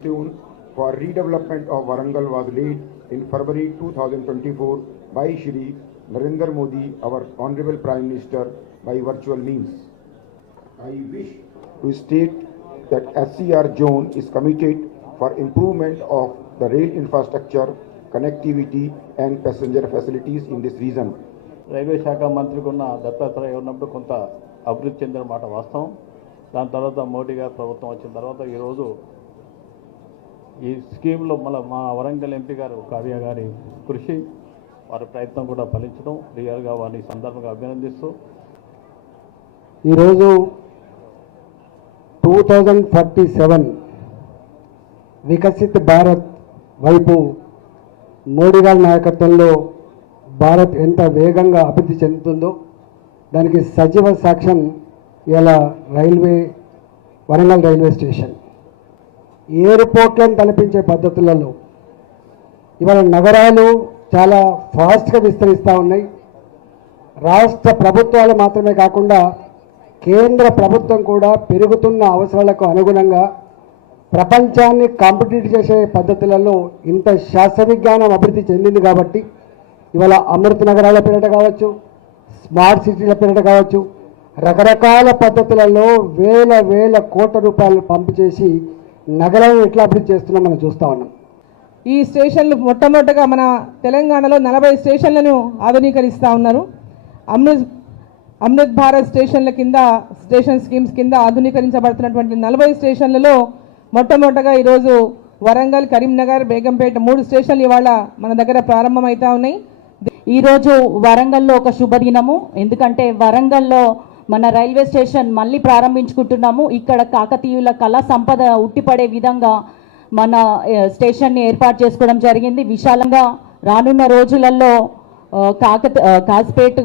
tune for redevelopment of Warangal was laid in February 2024 by Shri Narendra Modi, our Honorable Prime Minister, by virtual means. I wish to state that SCR zone is committed for improvement of the rail infrastructure, connectivity and passenger facilities in this region. Railway శాఖ మంత్రికి ఉన్న దత్తాత్రేయ ఉన్నప్పుడు కొంత అభివృద్ధి చెందిన మాట వాస్తవం దాని తర్వాత మోడీ గారి ప్రభుత్వం వచ్చిన తర్వాత ఈరోజు ఈ స్కీమ్లో మళ్ళీ మా వరంగల్ ఎంపీ గారు కావ్య గారి కృషి వారి ప్రయత్నం కూడా ఫలించడం రియల్గా వారిని సందర్భంగా అభినందిస్తూ. ఈరోజు two thousand forty seven Viksit Bharat వైపు మోడీ గారి నాయకత్వంలో భారత్ ఎంత వేగంగా అభివృద్ధి చెందుతుందో దానికి సజీవ సాక్ష్యం ఇలా రైల్వే వరంగల్ రైల్వే స్టేషన్. ఎయిర్పోర్ట్లను తలపించే పద్ధతులలో ఇవాళ నగరాలు చాలా ఫాస్ట్గా విస్తరిస్తూ ఉన్నాయి. రాష్ట్ర ప్రభుత్వాలు మాత్రమే కాకుండా కేంద్ర ప్రభుత్వం కూడా పెరుగుతున్న అవసరాలకు అనుగుణంగా ప్రపంచాన్ని కాంపిటీట్ చేసే పద్ధతులలో ఇంత శాస్త్ర విజ్ఞానం అభివృద్ధి చెందింది కాబట్టి ఇవాళ అమృత నగరాల పేరిట కావచ్చు స్మార్ట్ సిటీల పేరిట కావచ్చు రకరకాల పద్ధతులలో వేల వేల కోట్ల రూపాయలు పంపు చేసి నగరాలను ఎట్లా అభివృద్ధి చేస్తున్నాం మనం చూస్తూ ఉన్నాం. ఈ స్టేషన్లు మొట్టమొదటగా మన తెలంగాణలో నలభై స్టేషన్లను ఆధునీకరిస్తూ ఉన్నారు. అమృత్ అమృత్ భారత్ స్టేషన్ల కింద స్టేషన్ స్కీమ్స్ కింద ఆధునీకరించబడుతున్నటువంటి నలభై స్టేషన్లలో మొట్టమొదటగా ఈరోజు వరంగల్ కరీంనగర్ బేగంపేట మూడు స్టేషన్లు ఇవాళ మన దగ్గర ప్రారంభమవుతా ఉన్నాయి. ఈరోజు వరంగల్లో ఒక శుభదినము. ఎందుకంటే వరంగల్లో మన రైల్వే స్టేషన్ మళ్ళీ ప్రారంభించుకుంటున్నాము. ఇక్కడ కాకతీయుల కళా సంపద ఉట్టిపడే విధంగా మన స్టేషన్ని ఏర్పాటు చేసుకోవడం జరిగింది. విశాలంగా రానున్న రోజులలో ఆ, కాకత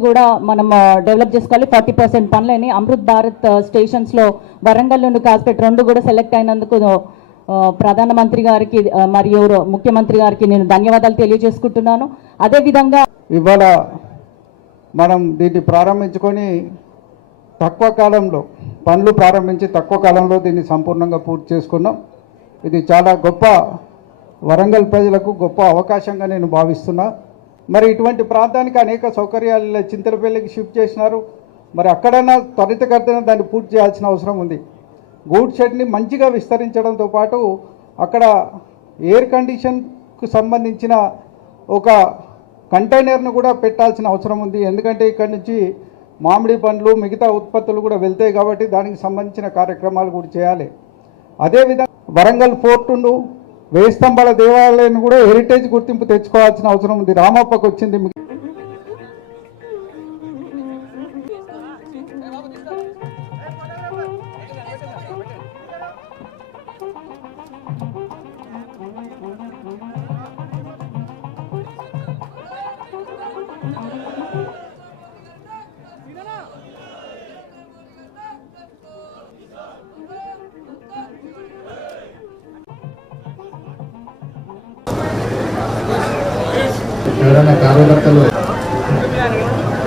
కూడా మనం డెవలప్ చేసుకోవాలి. ఫార్టీ పర్సెంట్ పనులని అమృత్ భారత్ స్టేషన్స్లో వరంగల్ నుండి కాజ్పేట్ రెండు కూడా సెలెక్ట్ అయినందుకు ప్రధానమంత్రి గారికి మరియు ముఖ్యమంత్రి గారికి నేను ధన్యవాదాలు తెలియజేసుకుంటున్నాను. అదేవిధంగా ఇవాళ మనం దీన్ని ప్రారంభించుకొని తక్కువ కాలంలో పనులు ప్రారంభించి తక్కువ కాలంలో దీన్ని సంపూర్ణంగా పూర్తి చేసుకున్నాం. ఇది చాలా గొప్ప వరంగల్ ప్రజలకు గొప్ప అవకాశంగా నేను భావిస్తున్నా. మరి ఇటువంటి ప్రాంతానికి అనేక సౌకర్యాలు చింతలపల్లికి షిఫ్ట్ చేసినారు. మరి అక్కడైనా త్వరితగతిన దాన్ని పూర్తి చేయాల్సిన అవసరం ఉంది. గూడ్ షెడ్ని మంచిగా విస్తరించడంతో పాటు అక్కడ ఎయిర్ కండిషన్కు సంబంధించిన ఒక కంటైనర్ను కూడా పెట్టాల్సిన అవసరం ఉంది. ఎందుకంటే ఇక్కడి నుంచి మామిడి పండ్లు మిగతా ఉత్పత్తులు కూడా వెళ్తాయి కాబట్టి దానికి సంబంధించిన కార్యక్రమాలు కూడా చేయాలి. అదేవిధంగా వరంగల్ ఫోర్టును వేయి స్తంభాల దేవాలయాన్ని కూడా హెరిటేజ్ గుర్తింపు తెచ్చుకోవాల్సిన అవసరం ఉంది. రామప్పకు వచ్చింది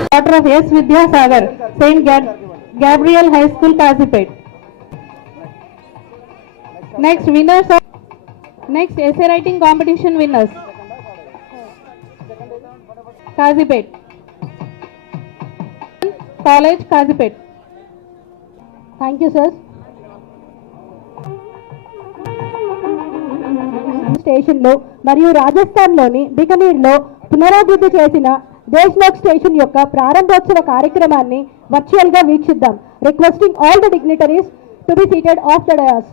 doctor of S Vidyasagar Saint Gabriel high school Kazipet next winners next SA writing competition winners Kazipet college Kazipet thank you sir స్టేషన్లో మరియు రాజస్థాన్లోని బికనీర్లో పునరాభివృద్ధి చేసిన దేశ్ముఖ్ స్టేషన్ యొక్క ప్రారంభోత్సవ కార్యక్రమాన్ని వర్చువల్గా వీక్షిద్దాం requesting all the dignitaries to be seated of the dais